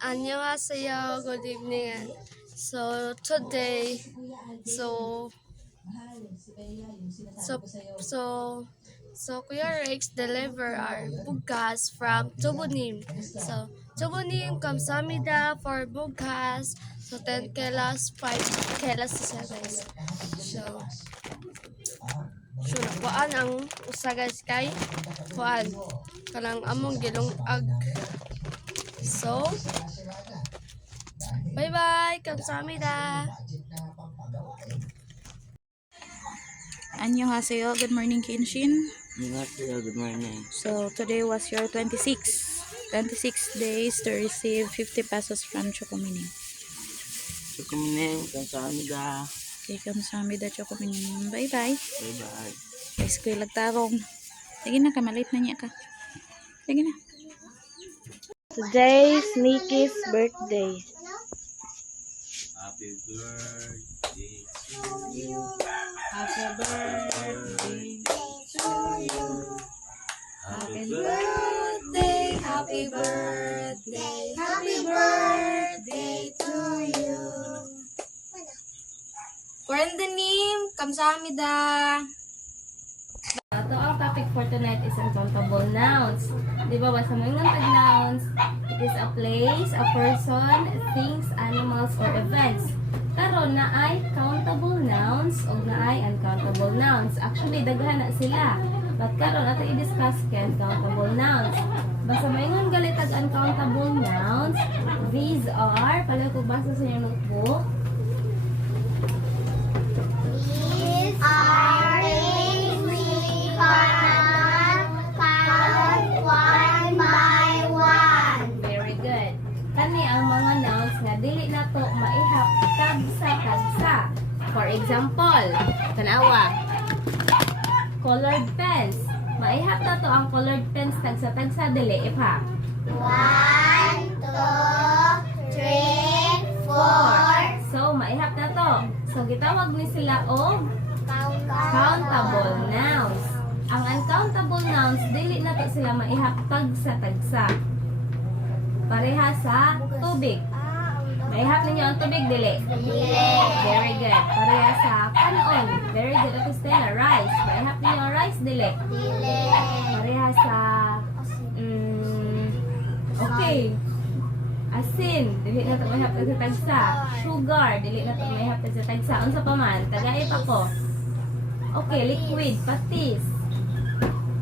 안녕하세요. Good evening. So today, so so so so Kuya Rex deliver our bugas from Tubunim. So Tubunim kamsamida for bugas. So 10 kelas, 5 kelas isa guys. So kuan ang usa guys kay kuan kanang among gilong ag. So bye bye kamsamida. Annyeonghaseyo. Good morning, Kinshin. Annyeonghaseyo. Good morning. So, today was your 26 days to receive 50 pesos from Chocomining. Chocomining, kamsahamnida. Okay, kamsahamnida, Chocomining. Bye-bye. Bye-bye. Guys, ko ilagtarong. Sige na, kamalit na niya ka. Sige na. Today is Nikki's birthday. Happy birthday to you. Happy birthday to you. Happy birthday, happy birthday, happy birthday to you. Kwendanim, kamsahamnida. Ito ang topic for tonight is uncountable nouns. Di ba, basta mo yung nouns, it is a place, a person, things, animals, or events. Karon na ay countable nouns o na ay uncountable nouns. Actually, daghan na sila. But karon ato i-discuss kay uncountable nouns. Basta maingon galitag uncountable nouns, these are, pala ko basa sa inyong notebook. These are things we count one by one. Very good. Kani ang mga nouns nga dili nato maihap tagsa-tagsa. For example, tanawa, colored pens. Maihap na to ang colored pens tagsa-tagsa dili ipa. 1, 2, 3, 4. So maihap na to. So gitawag ni sila og countable nouns. Ang uncountable nouns dili na to sila maihap tagsa-tagsa. Pareha sa tubig. Maihap ninyo ang tubig dili. Very good. Pareha sa kanon. Very good. Ito Stella, rice. Maihap ninyo ang rice dili. Pareha sa okay. Asin, dili na to mahihap tagsa-tagsa. Sugar, dili na to mahihap tagsa-tagsa. Unsa pa man, tagay pa ko. Okay, liquid, patis.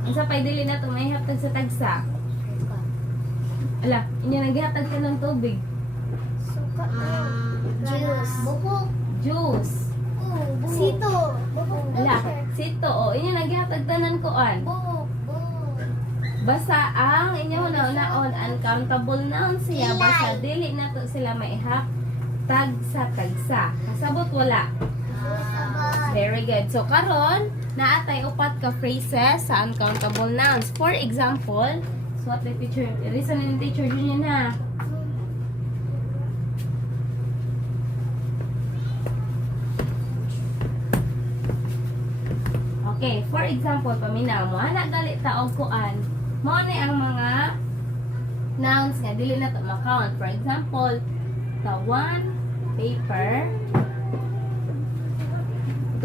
Unsa pa dili na to mahihap tagsa-tagsa. Ala, inyo naghihatag ka ng tubig. Juice. Bukok. Juice. Sito. Bukok. Ala, sito o inyo naghihatag tanan kuan. Bukok. Basta ang inyo naon uncountable nouns siya, basta dili na to sila maihap tagsa-tagsa. Kasabot wala. Very good. So karon naatay upat ka phrases sa uncountable nouns. For example, so what the teacher, listen ni teacher niya na. Okay, for example, paminaw mo ana gali taog kuan. Mao ni ang mga nouns nga dili na to ma-count. For example, the 1 paper, 2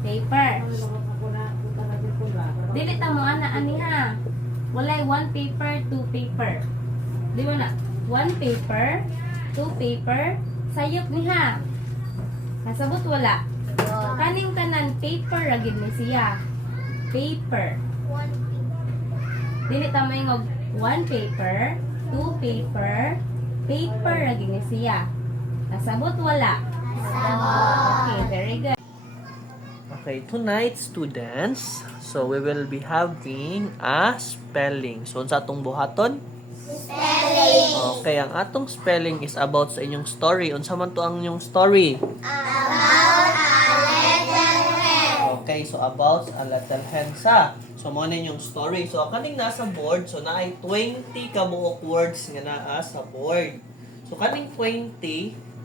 paper. Dili ta mo ana aniha. Walay 1 paper, 2 paper. Di ba na? 1 paper, 2 paper, sayop niha. Kasabot wala. Kaning tanan paper ra gid ni siya. Paper. Dili ta maingog 1 paper, 2 paper, paper ra gid ni siya. Kasabot wala. Okay, very good. Okay, tonight students, so we will be having a spelling. So sa atong buhaton? Spelling. Okay, ang atong spelling is about sa inyong story. Unsa man to ang inyong story? About a little hen. Okay, so about a little hen sa. So mo na yung story. So kaning nasa board, so naay 20 kabuok words nga naa sa board. So kaning 20,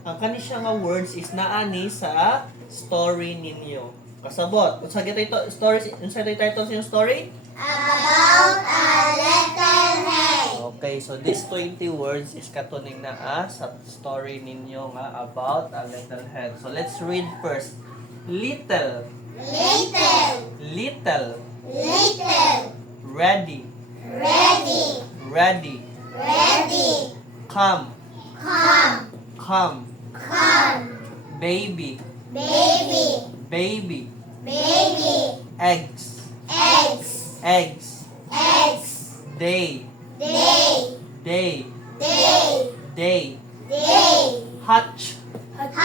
ang kani siya nga words is naani sa story ninyo. Kasabot. Unsa gyud ito story? Unsa ito title sa inyong story? About a little hen. Okay, so this 20 words is katuning na sa story ninyo nga about a little hen. So let's read first. Little, Little. little, Little. ready, Ready. ready, Ready. come, Come. come, Come. baby, Baby. baby, Baby. eggs, Eggs. eggs, Eggs. day, Day. day, Day. day, Day. hatch, Hatch.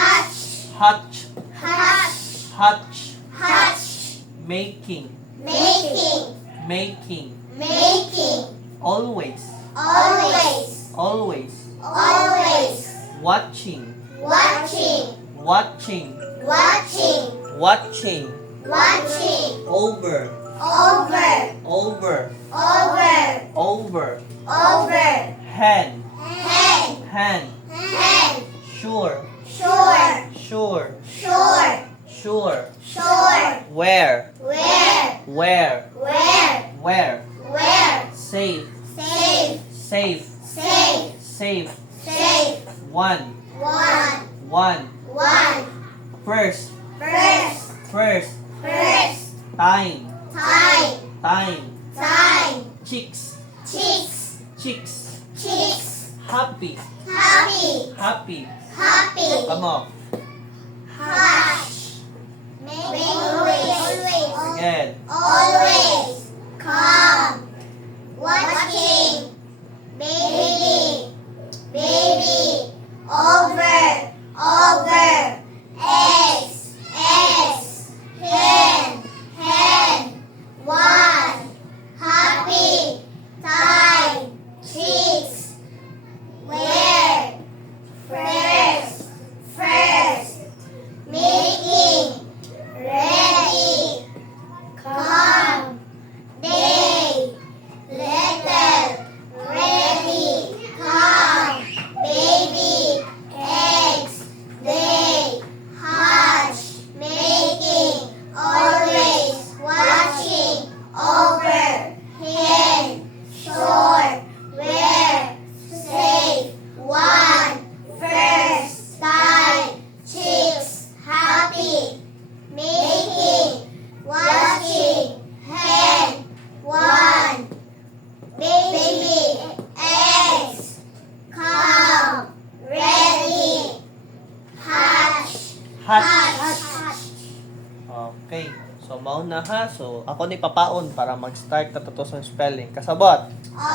hatch, Hatch. hatch, Hatch. making, Making. making, Making. always, Always. always, Always. watching, Watching. watching, Watching. watching, Watching. over, Over. over, Over. over, Over. hand, Hen. hand, Hen. sure, Sure. sure, Sure. sure, Sure. where, Where. where, Where. where, Where. safe, Safe. safe, Safe. safe, Safe. one, One. one, One. first, First. first, First. time, Time. time, Time. chicks, Chicks. chicks, Chicks. happy, Happy. happy, Happy. come on, Hush. Always. again, Always. Come. Watching. Baby. Baby. Over. Over. Eggs. Eggs. Hen. Hen. One. Happy. Time. Chicks. Where? First. First. Making. Ready. Come. Day. Little. Ready. Come. Baby. Eggs. Day. Hatch. Making. Always. Watching. Over. Hen. Short. Where. Safe. One. First. Time. Chicks. Happy. Making. Watching. Hen. One. Baby. Eggs. Come. Ready. Hatch. hatch. Hatch. Okay, so mauna ha, so ako ni papaon para mag-start na to sa spelling. Kasabot, A.